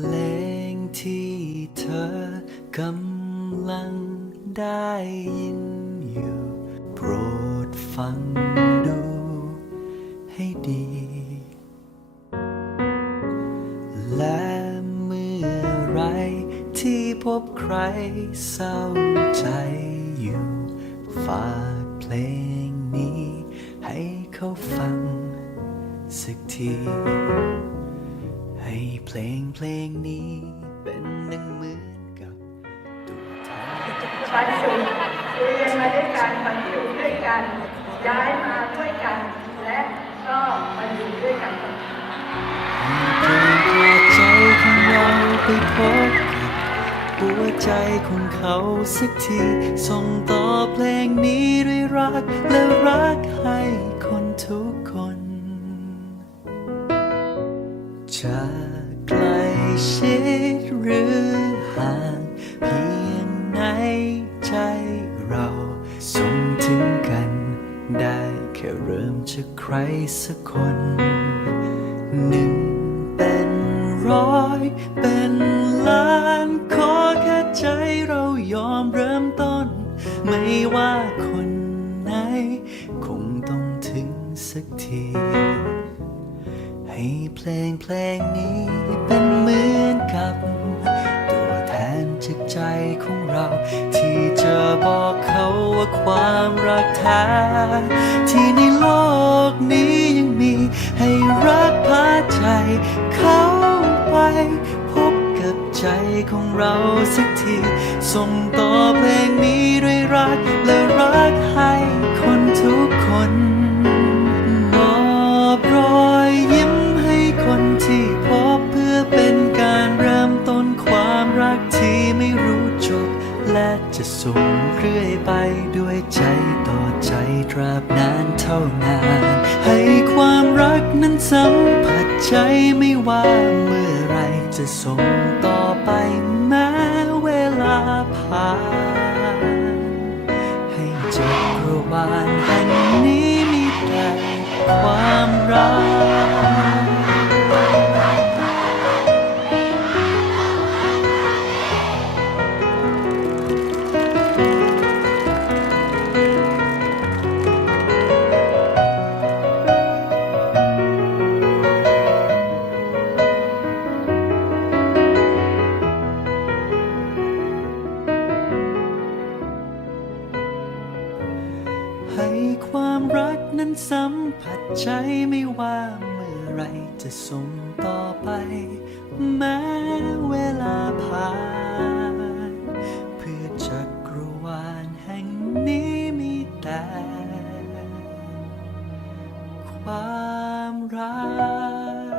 ลงที่เธอกำลังได้ยินอยู่ โปรดฟังดูให้ดี และเมื่อไรที่พบใครเศร้าใจอยู่ฝากเพลงนี้ให้เขาฟังสักที ให้เพลงเพลงนี้เป็นหนึ่งเหมือนกับตัวแทนบรรจุเรียนมาด้วยกันบรรจุด้วยกัน ย้ายมาด้วยกัน และก็บรรจุด้วยกัน เพลงพาใจของเราไปพบกับหัวใจของเขาสักที ส่งต่อเพลงนี้ด้วยรักและรักให้คนทุก จะใกลชิดหรือห่างเพียงในใจเราส่งถึงกันได้แค่เริ่มจากใครสักคนหนึ่งเป็นร้อยเป็นล้านขอแค่ใจเรายอมเริ่มต้น ไม่ว่าคนไหน คงต้องถึงสักที ให้เพลงเพลงนี้เป็นเหมือนกับ ตัวแทนจากใจของเรา ที่จะบอกเขาว่าความรักแท้ที่ในโลกนี้ยังมี ให้รักพาใจเข้าไป พบกับใจของเราสักที ส่งต่อเพลงนี้ด้วยรักและรักให้คน ไม่รู้จบ และจะส่งเรื่อยไปด้วยใจต่อใจตราบนานเท่านาน ให้ความรักนั้นสัมผัสใจไม่ว่าเมื่อไรจะส่งต่อไปแม้เวลาผ่าน ให้จักรวาลแห่งนี้มีแต่ความรัก ความรักนั้นสัมผัสใจไม่ว่าเมื่อไรจะส่งต่อไป แม้เวลาผ่านเพื่อจักรวาลแห่งนี้มีแต่ความรัก